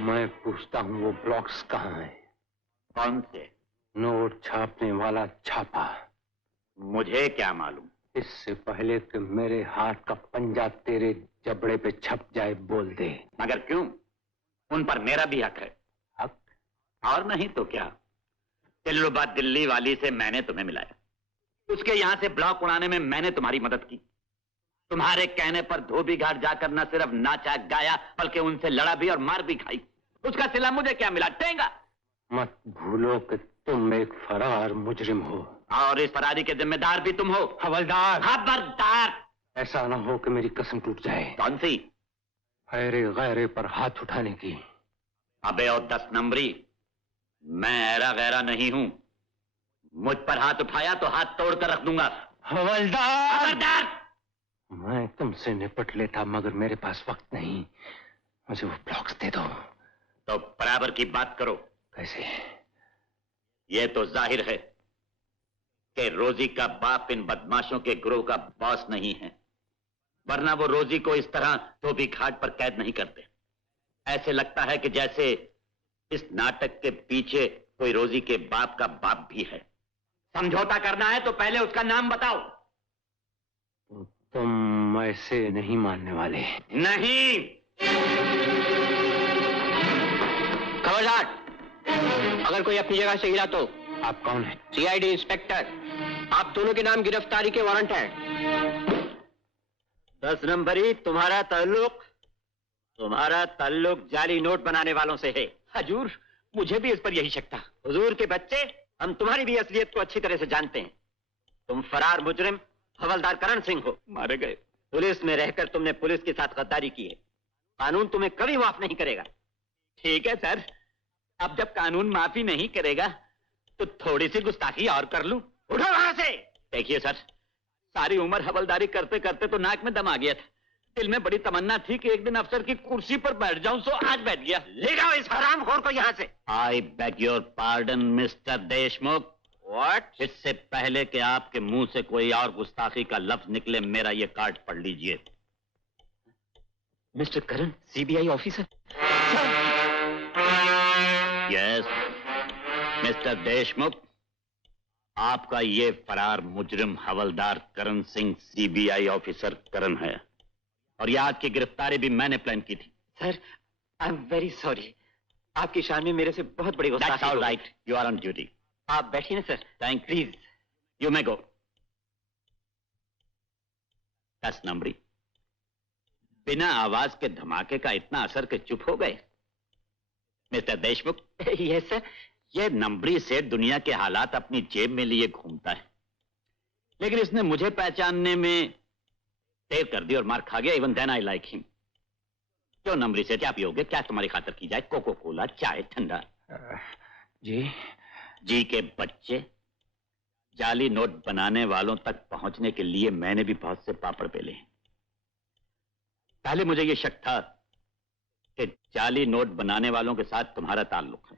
मैं पूछता हूँ वो ब्लॉक्स कहाँ हैं? कौन से? नोट छापने वाला छापा। मुझे क्या मालूम? इससे पहले कि मेरे हाथ का पंजा तेरे जबड़े पे छप जाए बोल दे। मगर क्यों? उन पर मेरा भी हक है। हक? और नहीं तो क्या। दिल्लुबाद दिल्ली वाली से मैंने तुम्हें मिलाया, उसके यहाँ से ब्लॉक उड़ाने में मैंने तुम्हारी मदद की। तुम्हारे कहने पर धोबी घाट जाकर न सिर्फ नाचा गाया बल्कि उनसे लड़ा भी और मार भी खाई। उसका सिला मुझे क्या मिला? टेंगा। मत भूलो कि तुम एक फरार मुजरिम हो और इस फरारी के जिम्मेदार भी तुम हो। हवलदार। खबरदार! ऐसा ना हो कि मेरी कसम टूट जाए। कौन सी? खैरे गैरे पर हाथ उठाने की। अबे और 10 नंबरी, मैं ऐरा गैरा नहीं हूं। मुझ पर हाथ उठाया तो हाथ तोड़कर रख दूंगा। हवलदार! खबरदार! मैं तुमसे निपट लेता मगर मेरे पास वक्त नहीं। मुझे वो ब्लॉक्स दे दो। तो बराबर की बात करो। कैसे? यह तो जाहिर है कि रोजी का बाप इन बदमाशों के ग्रोह का बॉस नहीं है, वरना वो रोजी को इस तरह धोबी घाट पर कैद नहीं करते। ऐसे लगता है कि जैसे इस नाटक के पीछे कोई रोजी के बाप का बाप भी है। समझौता करना है तो पहले उसका नाम बताओ। तो तुम ऐसे नहीं मानने वाले। नहीं। खबरदार, अगर कोई अपनी जगह से हिला तो। आप कौन है? CID inspector. आप दोनों के नाम गिरफ्तारी के वारंट हैं। 10 नंबरी, तुम्हारा ताल्लुक जाली नोट बनाने वालों से है। हजूर, मुझे भी इस पर यही शक था। हुजूर के बच्चे, हम तुम्हारी भी असलियत को अच्छी तरह से जानते हैं। तुम फरार मुजरिम हवलदार करण सिंह हो। मारे गए। पुलिस में रहकर तुमने पुलिस के साथ गद्दारी की है। कानून तुम्हें कभी माफ नहीं करेगा। ठीक है सर, अब जब कानून माफी नहीं करेगा तो थोड़ी सी गुस्ताखी और कर लूं। उठो वहां से। देखिए सर, सारी उम्र हवलदारी करते करते तो नाक में दम आ गया था। दिल में बड़ी तमन्ना थी कि एक दिन अफसर की कुर्सी पर बैठ जाऊं, सो आज बैठ गया। ले जाओ इस हरामखोर को यहाँ से। I beg your pardon mister Deshmukh. What? इससे पहले कि आपके मुंह से कोई और गुस्ताखी का लफ्ज निकले, मेरा ये कार्ड पढ़ लीजिए। Mister Karan, CBI officer. Yes mister Deshmukh, आपका ये फरार मुजरिम हवलदार करण सिंह सीबीआई ऑफिसर करण है, और ये आज की गिरफ्तारी भी मैंने प्लान की थी। Sir, I am very sorry. आपकी शान में मेरे से बहुत बड़ी गुस्ताखी। That's all right. You are on duty. आप बैठिए ना sir. Thank please. You may go. 10 नंबरी, बिना आवाज के धमाके का इतना असर के चुप हो गए। मिस्टर देशमुख। Yes sir. ये नंबरी सेठ दुनिया के हालात अपनी जेब में लिए घूमता है, लेकिन इसने मुझे पहचानने में देर कर दी और मार खा गया। Even then I like him. क्यों नंबरी सेठ, आप पियोगे क्या? तुम्हारी खातर की जाए कोको कोला, चाय, ठंडा। जी के बच्चे, जाली नोट बनाने वालों तक पहुंचने के लिए मैंने भी बहुत से पापड़ बेले हैं। पहले मुझे यह शक था कि जाली नोट बनाने वालों के साथ तुम्हारा ताल्लुक है,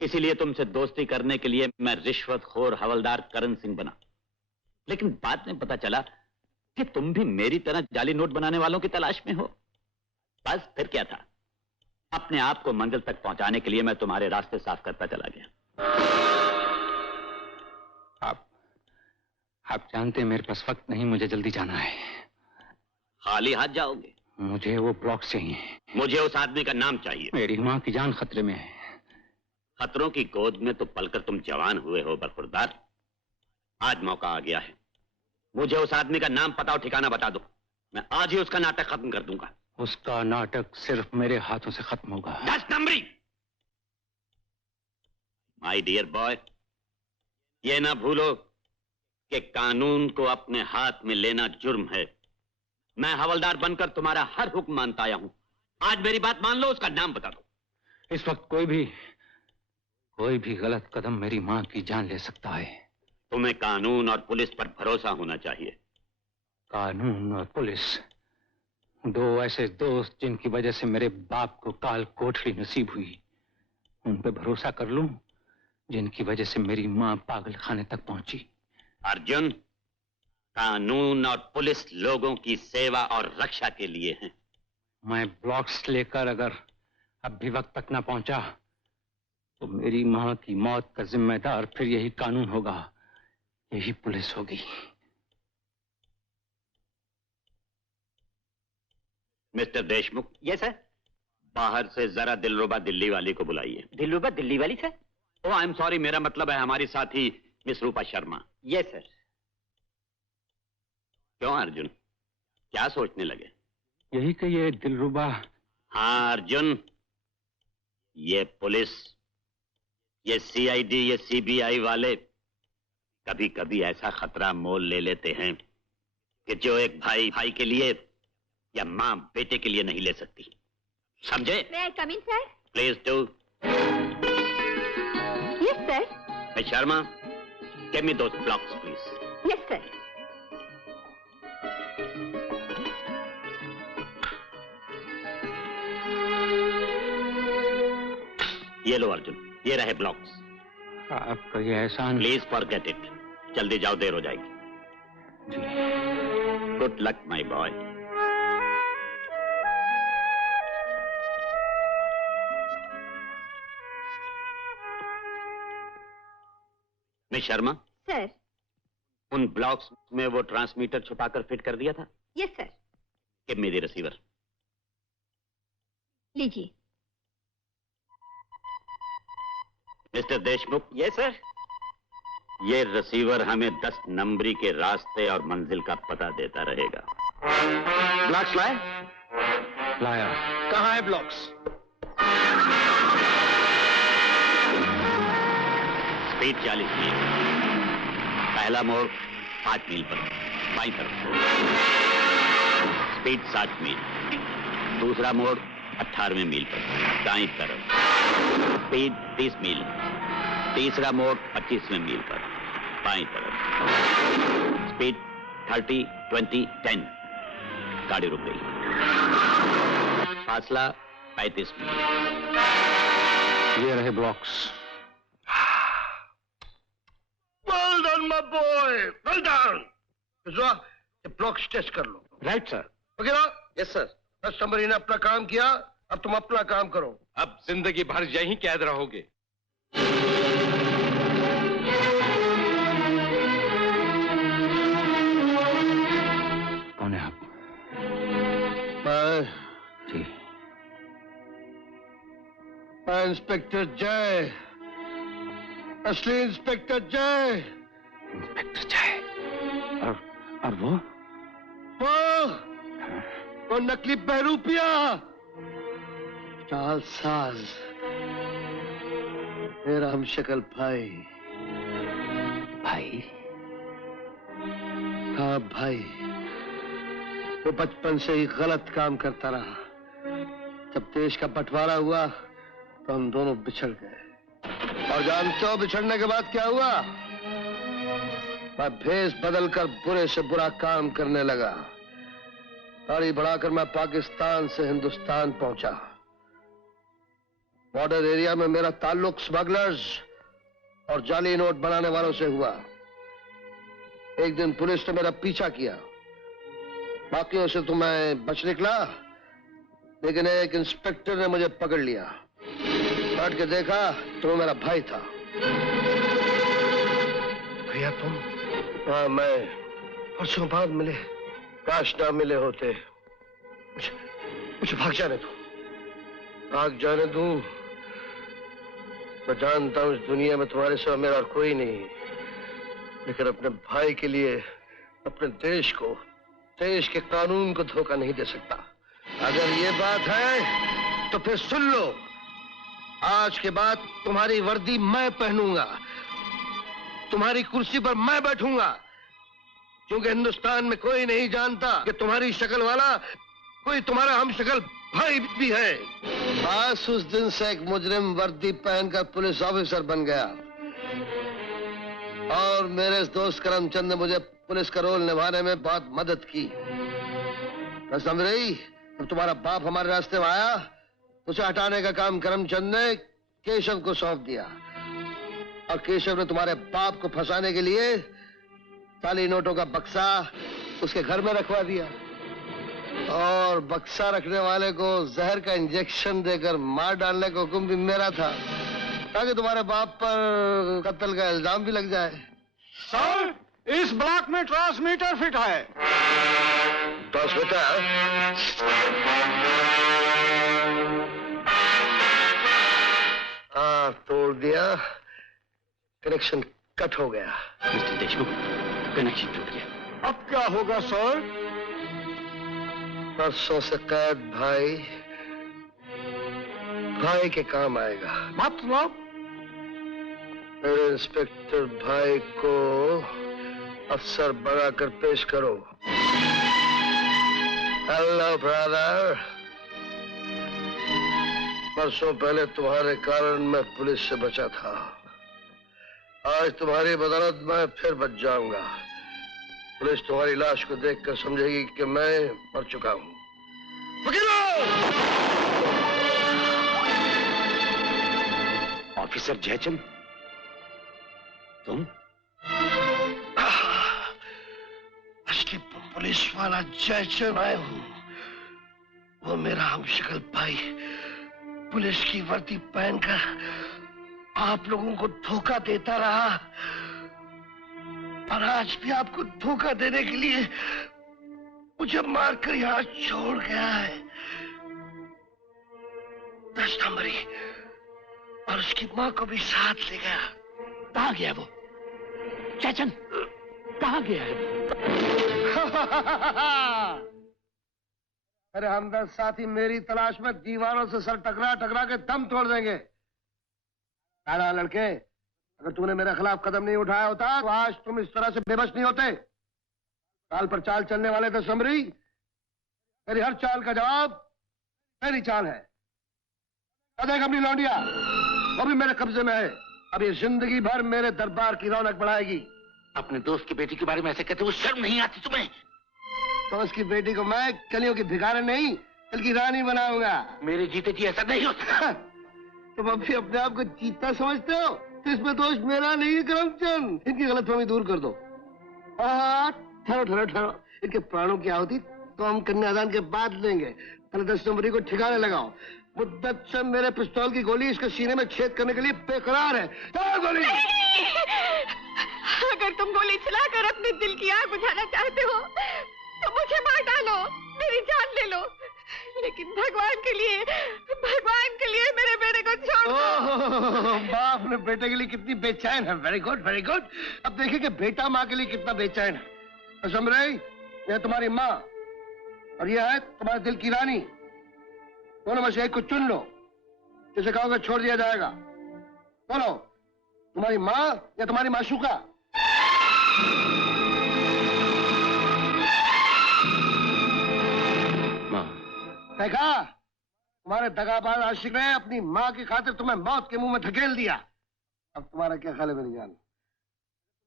इसीलिए तुमसे दोस्ती करने के लिए मैं रिश्वतखोर हवलदार करण सिंह बना। लेकिन बाद में पता चला कि तुम भी मेरी तरह जाली नोट बनाने वालों की तलाश में हो। बस फिर क्या था, अपने आप को मंजिल तक पहुंचाने के लिए मैं तुम्हारे रास्ते साफ करता चला गया। आप जानते हैं मेरे पास वक्त नहीं, मुझे जल्दी जाना है। खाली हाथ जाओगे? मुझे वो ब्लॉक चाहिए। मुझे उस आदमी का नाम चाहिए। मेरी माँ की जान खतरे में है। खतरों की गोद में तो पलकर तुम जवान हुए हो बरखुरदार। आज मौका आ गया है। मुझे उस आदमी का नाम, पता और ठिकाना बता दो। मैं आज ही उसका नाटक खत्म कर दूंगा। उसका नाटक सिर्फ मेरे हाथों से खत्म होगा। 10 नंबरी। माय डियर बॉय, ये ना भूलो कि कानून को अपने हाथ में लेना जुर्म है। मैं हवलदार बनकर तुम्हारा हर हुक्म मानता आया हूं। आज मेरी बात मान लो, उसका नाम बता दो। इस वक्त कोई भी गलत कदम मेरी माँ की जान ले सकता है। तुम्हें कानून और पुलिस पर भरोसा होना चाहिए। कानून और पुलिस, दो ऐसे दोस्त जिनकी वजह से मेरे बाप को काल कोठरी नसीब हुई। उन पे भरोसा कर लूं जिनकी वजह से मेरी माँ पागल खाने तक पहुंची। अर्जुन, कानून और पुलिस लोगों की सेवा और रक्षा के लिए हैं। मैं ब्लॉक्स लेकर अगर अब भी वक्त तक ना पहुंचा तो मेरी मां की मौत का जिम्मेदार फिर यही कानून होगा, यही पुलिस होगी। मिस्टर देशमुख। Yes sir. बाहर से जरा दिलरुबा दिल्ली वाली को बुलाइए। दिलरुबा दिल्ली वाली sir? Oh I am sorry, मेरा मतलब है हमारी साथी miss Rupa Sharma. Yes sir. क्यों अर्जुन, क्या सोचने लगे? यही कि ये दिलरुबा। हाँ अर्जुन, ये पुलिस, ये सीआईडी, ये सीबीआई वाले कभी कभी ऐसा खतरा मोल ले लेते हैं कि जो एक भाई भाई के लिए या मां बेटे के लिए नहीं ले सकती, समझे? May I come in, sir? Please do. Yes, sir. Miss Sharma, give me those blocks please. Yes, sir. ये लो अर्जुन, ये रहे ब्लॉक्स। आपका ये एहसान। प्लीज फॉरगेट इट, जल्दी जाओ, देर हो जाएगी। जी। Good luck my boy. Miss Sharma, Sir. उन ब्लॉक्स में वो ट्रांसमीटर छुपाकर फिट कर दिया था? Yes, sir. Give me the receiver. लीजिए। मिस्टर देशमुख। Yes sir. ये रिसीवर हमें 10 नंबरी के रास्ते और मंजिल का पता देता रहेगा। ब्लॉक्स लाए? लाया। कहाँ है ब्लॉक्स? स्पीड 40 मील, पहला मोड़ 5 मील पर बाईं तरफ। स्पीड 60 मील, दूसरा मोड़ 18वें मील पर दाईं तरफ। स्पीड 30 मील, तीसरा मोड़ 25वें मील पर बाईं तरफ। स्पीड 30, 20, 10। गाड़ी रुक गई। फासला 35 मील। ये रहे blocks. Well done, my boy. Well done. ये ब्लॉक्स टेस्ट कर लो। Right sir. ओके ना? Yes sir. 10 नंबरी ने अपना काम किया, अब तुम अपना काम करो। अब जिंदगी भर यहीं कैद रहोगे। कौन है आप? जी। मैं इंस्पेक्टर जय, असली इंस्पेक्टर जय। इंस्पेक्टर जय। और वो नकली बहरूपिया, चालसाज, मेरा हमशक्ल भाई। भाई? हाँ भाई, वो बचपन से ही गलत काम करता रहा। जब देश का बंटवारा हुआ तो हम दोनों बिछड़ गए। और जानते हो बिछड़ने के बाद क्या हुआ? मैं भेष बदलकर बुरे से बुरा काम करने लगा। दाढ़ी बढ़ाकर मैं पाकिस्तान से हिंदुस्तान पहुंचा। बॉर्डर एरिया में मेरा ताल्लुक स्मगलर्स और जाली नोट बनाने वालों से हुआ। एक दिन पुलिस ने मेरा पीछा किया। बाकियों से तो मैं बच निकला, लेकिन एक इंस्पेक्टर ने मुझे पकड़ लिया। बैठ के देखा तो वो मेरा भाई था। भैया तुम? हाँ मैं। परसों बाद मिले, काश ना मिले होते। मुझे भाग जाने दो, भाग जाने दूं। मैं जानता हूं इस दुनिया में तुम्हारे सिवा मेरा और कोई नहीं, लेकिन अपने भाई के लिए अपने देश को, देश के कानून को धोखा नहीं दे सकता। अगर ये बात है तो फिर सुन लो, आज के बाद तुम्हारी वर्दी मैं पहनूंगा, तुम्हारी कुर्सी पर मैं बैठूंगा, क्योंकि हिंदुस्तान में कोई नहीं जानता कि तुम्हारी शक्ल वाला कोई तुम्हारा हम शक्ल भाई भी है। बस उस दिन से एक मुजरिम वर्दी पहनकर पुलिस ऑफिसर बन गया और मेरे इस दोस्त करमचंद ने मुझे पुलिस का रोल निभाने में बहुत मदद की। कसम रही, जब तुम्हारा बाप हमारे रास्ते में आया, उसे हटाने का काम करमचंद ने केशव को सौंप दिया और केशव ने तुम्हारे बाप को फंसाने के लिए काली नोटों का बक्सा उसके घर में रखवा दिया। और बक्सा रखने वाले को जहर का इंजेक्शन देकर मार डालने का हुक्म भी मेरा था, ताकि तुम्हारे बाप पर कत्ल का इल्जाम भी लग जाए। सर, इस ब्लॉक में ट्रांसमीटर फिट है। ट्रांसमीटर? हाँ, तोड़ दिया, कनेक्शन कट हो गया। मिस्टर देशमुख, कनेक्शन टूट गया। अब क्या होगा सर? परसों से कैद भाई भाई के काम आएगा। मतलब? मेरे इंस्पेक्टर भाई को अफसर बनाकर पेश करो। हेलो ब्रदर, परसों पहले तुम्हारे कारण मैं पुलिस से बचा था, आज तुम्हारी बदौलत मैं फिर बच जाऊंगा। पुलिस तुम्हारी लाश को देखकर समझेगी कि मैं मर चुका हूं। ऑफिसर जयचंद, तुम? असली पुलिस वाला जयचंद आया हूं। वो मेरा हमशक्ल भाई पुलिस की वर्दी पहनकर आप लोगों को धोखा देता रहा, और आज भी आपको धोखा देने के लिए मुझे मारकर यहां छोड़ गया है। 10 नंबरी और उसकी मां को भी साथ ले गया। कहाँ गया वो? जयचंद, कहाँ गया है? अरे हमदर्द साथी मेरी तलाश में दीवारों से सर टकरा टकरा के दम तोड़ देंगे। काला लड़के, अगर तुमने मेरे खिलाफ कदम नहीं उठाया होता तो आज तुम इस तरह से बेबस नहीं होते। चाल पर चाल चलने वाले तो समरी, मेरी हर चाल का जवाब मेरी चाल है। देख अपनी लौंडिया, वो भी मेरे कब्जे में है। अब ये जिंदगी भर मेरे दरबार की रौनक बढ़ाएगी। अपने दोस्त की बेटी के बारे में ऐसे कहते हो, शर्म नहीं आती तुम्हें? तो उसकी बेटी को मैं कलियों की भिखारन नहीं बल्कि रानी बनाऊंगा। मेरे जीते जी ऐसा नहीं हो सकता। तुम अभी अपने आप को जीता समझते हो, तो इसमें दोष मेरा नहीं है करमचंद। इनकी गलतफहमी दूर कर दो। ठहरो ठहरो ठहरो, इनके प्राणों की आहुति तो हम कन्यादान के बाद लेंगे। पहले 10 नंबरी को ठिकाने लगाओ। मुद्दत से मेरे पिस्तौल की गोली इसके सीने में छेद करने के लिए बेकरार है। गोली! अगर तुम गोली चलाकर अपने दिल की आग बुझाना चाहते हो तो मुझे मार डालो, मेरी जान ले लो, लेकिन भगवान के लिए मेरे बेटे को छोड़ दो। बाप ने बेटे के लिए कितनी बेचैन है। Very good very good. अब देखिए कि बेटा माँ के लिए कितना बेचैन है। समझ, यह तुम्हारी माँ और यह है तुम्हारे दिल की रानी। दोनों में से एक को चुन लो, जिसे कहोगे छोड़ दिया जाएगा। बोलो, तुम्हारी माँ या तुम्हारी माशूका? माँ। देखा, तुम्हारे दगाबाज आशिक ने अपनी माँ की खातिर तुम्हें मौत के मुंह में धकेल दिया। अब तुम्हारा क्या ख्याल है मेरी जान?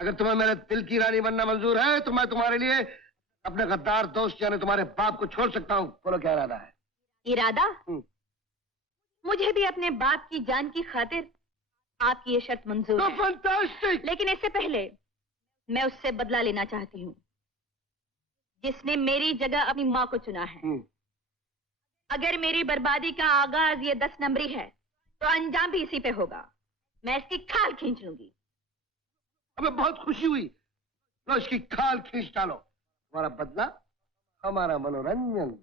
अगर तुम्हें मेरे दिल की रानी बनना मंजूर है तो मैं तुम्हारे लिए अपने गद्दार दोस्त यानी तुम्हारे बाप को छोड़ सकता हूँ। बोलो क्या इरादा है? इरादा? मुझे भी अपने बाप की जान की खातिर आपकी ये शर्त मंजूर है। फैंटास्टिक। लेकिन इससे पहले मैं उससे बदला लेना चाहती हूँ जिसने मेरी जगह अपनी माँ को चुना है। अगर मेरी बर्बादी का आगाज ये 10 नंबरी है तो अंजाम भी इसी पे होगा। मैं इसकी खाल खींच लूंगी। हमें बहुत खुशी हुई। लो इसकी खाल खींच डालो। हमारा बदला, हमारा मनोरंजन।